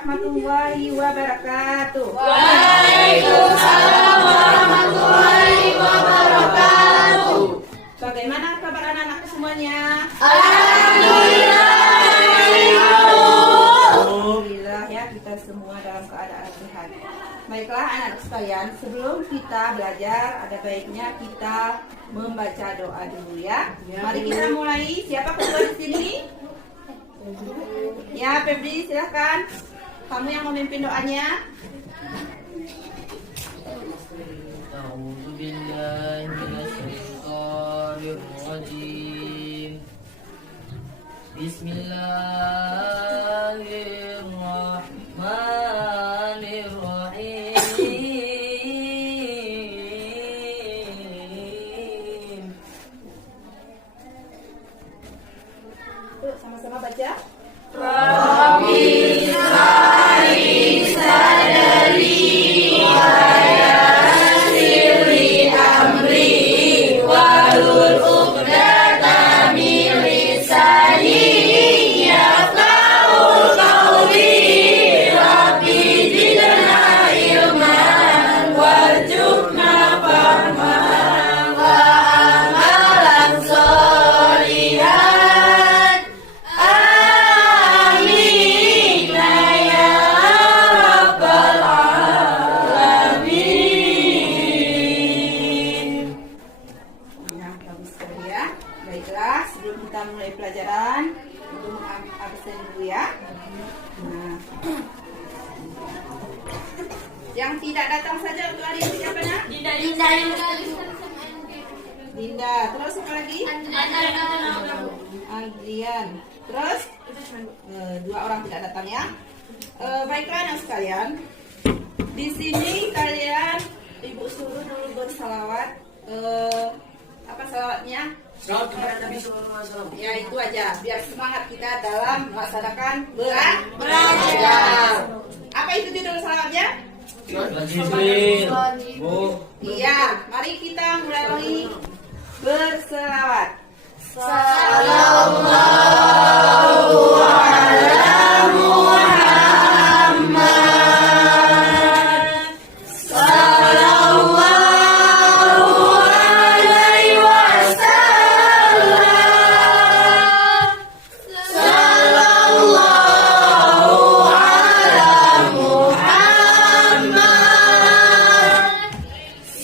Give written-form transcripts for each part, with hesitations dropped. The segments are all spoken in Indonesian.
warahmatullahi wabarakatuh. Waalaikumsalam warahmatullahi wabarakatuh. Bagaimana kabar anak-anak semuanya? Alhamdulillah. Alhamdulillah ya, kita semua dalam keadaan sehat. Baiklah anak-anak sekalian, sebelum kita belajar ada baiknya kita membaca doa dulu ya. Mari kita mulai. Siapa ketua di sini? Ya, Febri silahkan. Kamu yang memimpin doanya. A'udzubillahi minasyaitonirrajim. Bismillahirrahmanirrahim. Yuk sama-sama baca. Rabbi Isra'i sadari wa yassirli amri wahlul 'uqdatam min lisani yafqahu qawli. Rabbi zidna ilman warzuqna fahman wa amalan sholihan. Amin ya rabbal alamin. Ya, bagus sekali ya. Baiklah, sebelum kita mulai pelajaran, untuk absen dulu ya. Nah, yang tidak datang saja untuk hari ini siapa nak? Dinda. Terus apa lagi? Adrian. Terus dua orang tidak datang ya. Baiklah anak sekalian, di sini kalian ibu suruh dulu bersalawat. Apa salawatnya? Selamat kepada Nabi SAW. Ya itu aja, biar semangat kita dalam melaksanakan belajar. Apa itu judul salawatnya? Jibril. Bu. Iya, mari kita mulai berselawat. Sallallahu ala Muhammad. Sallallahu alaihi wasallam. Sallallahu ala Muhammad.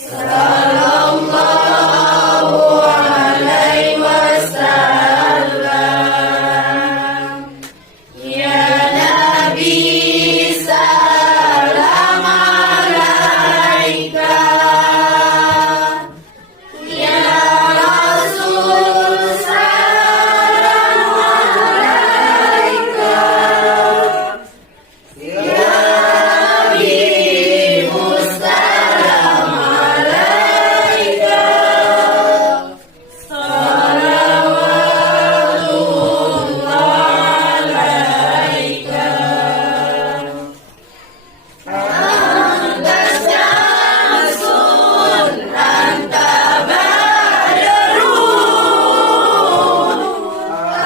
Sallallahu alaihi wasallam. Ya Nabi salam alaika. Ya Rasul salam alaika. Ya Habib salam alaika. Salawatullah alaika. Anta syamsun, anta badrun,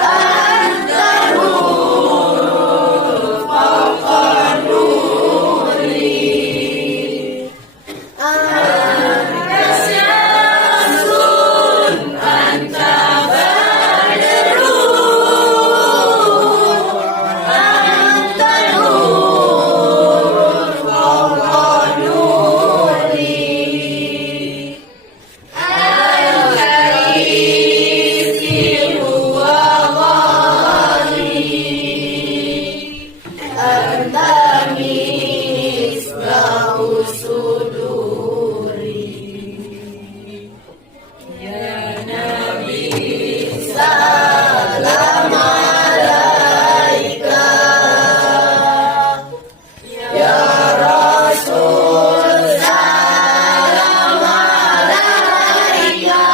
anta nurul fawqa nuri. Anta syamsun, anta badrun, anta nurul fawqa nuri. Anta isiru wa ghali. Anta misbahu suduri. Ya Nabi salam alaika. Ya Rasul salam alaika.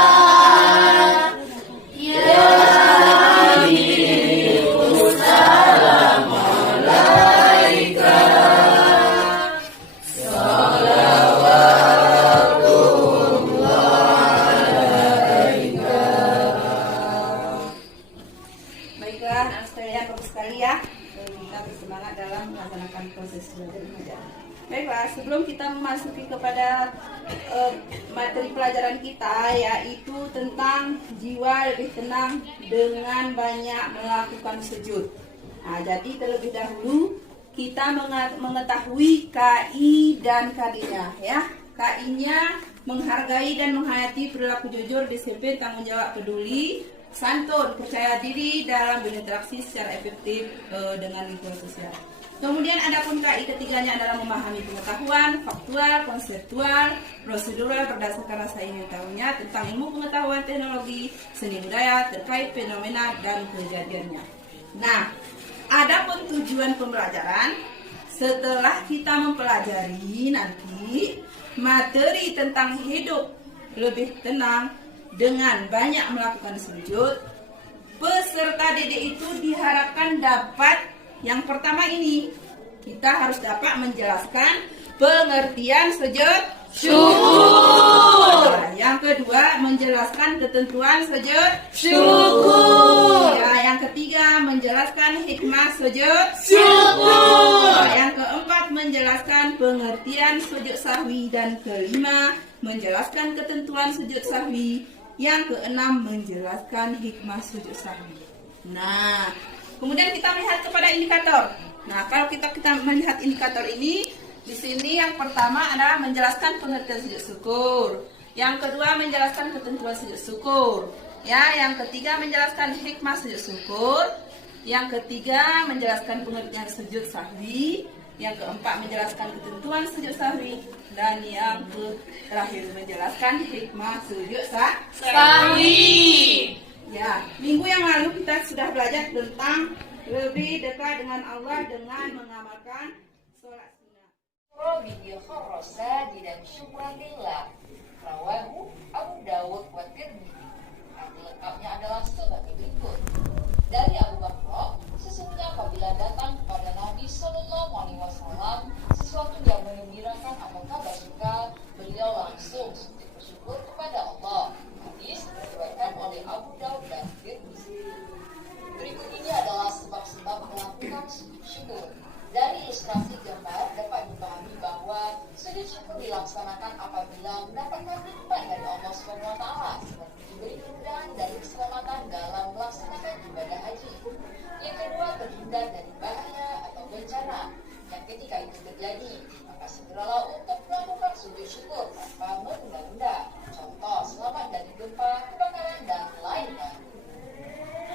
Ya Habib salam alaika. melaksanakan proses belajar mengajar. Baiklah, sebelum kita memasuki kepada materi pelajaran kita, yaitu tentang jiwa lebih tenang dengan banyak melakukan sujud. Nah, jadi terlebih dahulu kita mengetahui KI dan KD-nya, ya. KI-nya menghargai dan menghayati perilaku jujur, disiplin, tanggung jawab, peduli, santun, percaya diri dalam berinteraksi secara efektif dengan lingkungan sosial. Kemudian adapun KI ketiganya adalah memahami pengetahuan, faktual, konseptual, prosedural berdasarkan rasa ingin tahunya tentang ilmu pengetahuan teknologi, seni budaya terkait fenomena dan kejadiannya. Nah, adapun tujuan pembelajaran setelah kita mempelajari nanti materi tentang hidup lebih tenang dengan banyak melakukan sujud, peserta didik itu diharapkan dapat yang pertama ini, kita harus dapat menjelaskan pengertian sujud syukur. Yang kedua, menjelaskan ketentuan sujud syukur. Ya, yang ketiga, menjelaskan hikmah sujud syukur. Yang keempat, menjelaskan pengertian sujud sahwi. Dan kelima, menjelaskan ketentuan sujud sahwi. Yang keenam, menjelaskan hikmah sujud sahwi. Nah, kemudian kita melihat kepada indikator. Nah, kalau kita melihat indikator ini, di sini yang pertama adalah menjelaskan pengertian sujud syukur. Yang kedua, menjelaskan ketentuan sujud syukur. Ya, yang ketiga menjelaskan hikmah sujud syukur. Yang ketiga menjelaskan pengertian sujud sahwi. Yang keempat menjelaskan ketentuan sujud sahwi. Dan yang terakhir menjelaskan hikmah sujud sahwi. Ya, minggu yang lalu kita sudah belajar tentang lebih dekat dengan Allah dengan mengamalkan sholat sunnah. Video khorosa dan syukurillah rawahu Abu Dawud wa Tirmidzi. Arti lengkapnya adalah sebagai berikut. Dari Abu Bakar, sesungguhnya apabila datang kepada Nabi Shallallahu Alaihi Wasallam sesuatu yang menggembirakan atau kabar suka, beliau langsung sujud bersyukur kepada Allah. Hadis diriwayatkan oleh Abu Dawud dan Tirmidzi. Berikut ini adalah sebab-sebab melakukan sujud syukur. Dari ilustrasi gambar dapat dipahami bahwa sujud syukur dilaksanakan apabila mendapatkan nikmat dari Allah SWT seperti diberi kemudahan dan keselamatan dalam melaksanakan ibadah haji. Yang kedua, terhindar dari bahaya atau bencana yang ketika itu terjadi, maka segeralah untuk melakukan sujud syukur tanpa menunda-nunda. Contoh, selamat dari gempa, kebakaran, dan lainnya.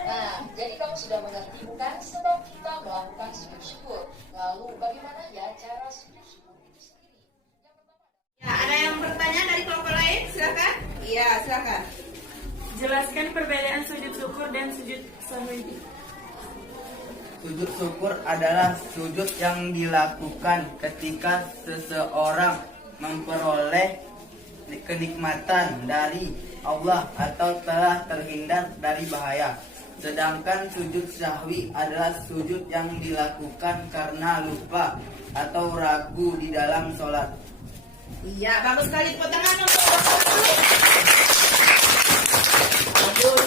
Nah, jadi kamu sudah mengerti bukan sebab kita melakukan sujud syukur. Lalu bagaimana ya cara sujud syukur itu sendiri? Yang pertama, Ya, ada yang bertanya dari kelompok lain? Silakan. Iya, silakan. Jelaskan perbedaan sujud syukur dan sujud sahwi. Sujud syukur adalah sujud yang dilakukan ketika seseorang memperoleh kenikmatan dari Allah atau telah terhindar dari bahaya. Sedangkan sujud sahwi adalah sujud yang dilakukan karena lupa atau ragu di dalam sholat. Iya, bagus sekali. Tepuk tangan untuk bagus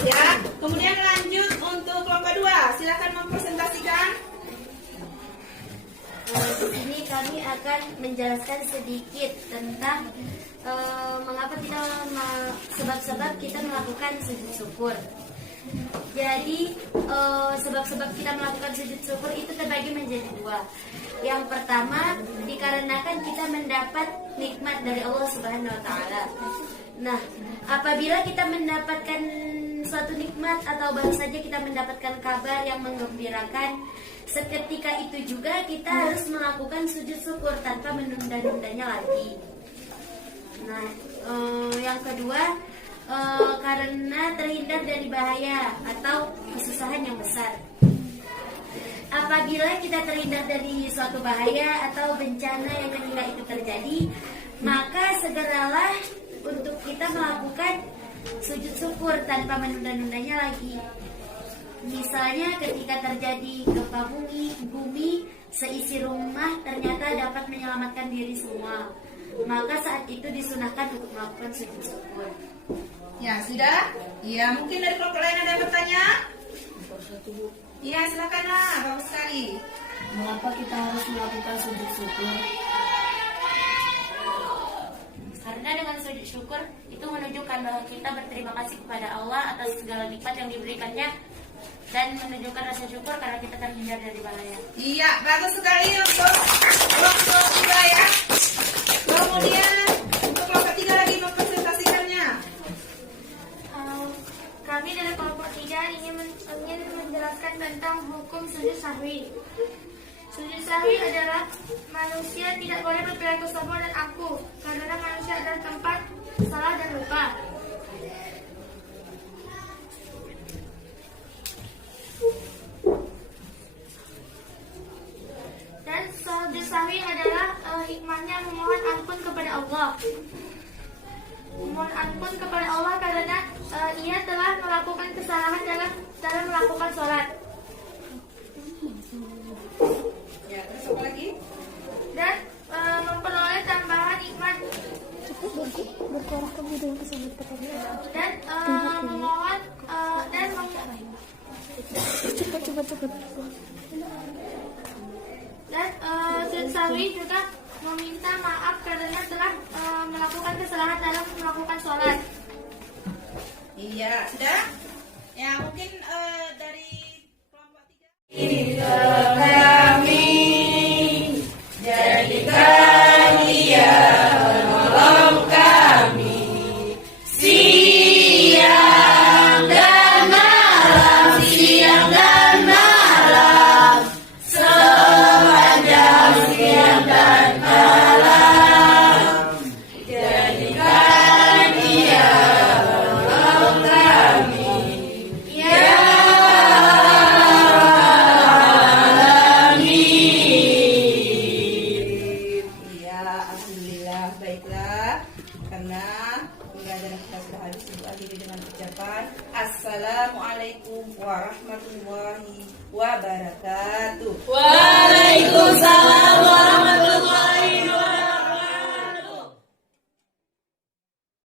ya. Kemudian lanjut untuk kelompok 2. Silakan mempresentasikan. Di sini kami akan menjelaskan sedikit tentang mengapa kita sebab-sebab kita melakukan sujud syukur. Jadi sebab-sebab kita melakukan sujud syukur itu terbagi menjadi dua. Yang pertama, dikarenakan kita mendapat nikmat dari Allah Subhanahu wa taala. Nah, apabila kita mendapatkan suatu nikmat atau baru saja kita mendapatkan kabar yang menggembirakan, seketika itu juga kita harus melakukan sujud syukur tanpa menunda-nundanya lagi. Nah, yang kedua, karena terhindar dari bahaya atau kesusahan yang besar. Apabila kita terhindar dari suatu bahaya atau bencana yang ketika itu terjadi, maka segeralah untuk kita melakukan sujud syukur tanpa menunda-nundanya lagi. Misalnya ketika terjadi gempa bumi, seisi rumah ternyata dapat menyelamatkan diri semua, maka saat itu disunahkan untuk melakukan sujud syukur. Ya, sudah? Iya, mungkin dari kelompok lain ada yang bertanya? Iya, silakanlah. Bagus sekali. Mengapa kita harus melakukan sujud syukur? Karena dengan sujud syukur itu menunjukkan bahwa kita berterima kasih kepada Allah atas segala nikmat yang diberikannya dan menunjukkan rasa syukur karena kita terhindar dari bahaya. Iya, bagus sekali untuk kelompok 3 ya. Kemudian untuk kelompok 3 lagi mempresentasikannya. Kami dari kelompok 3 ingin menjelaskan tentang hukum sujud sahwi. Sujud sahwi adalah manusia tidak boleh berperilaku sombong dan angkuh karena manusia adalah tempat salah dan lupa. Dan sujud sahwi adalah hikmahnya memohon ampun kepada Allah. Memohon ampun kepada Allah karena ia telah melakukan kesalahan dalam melakukan sholat. Ya, terus apa lagi? Dan memperoleh tambahan hikmat dan memohon dan sujud sahwi juga meminta maaf karena telah melakukan kesalahan dalam melakukan sholat. Iya, sudah? Ya, mungkin dari kelompok 3. Assalamualaikum warahmatullahi wabarakatuh. Waalaikumsalam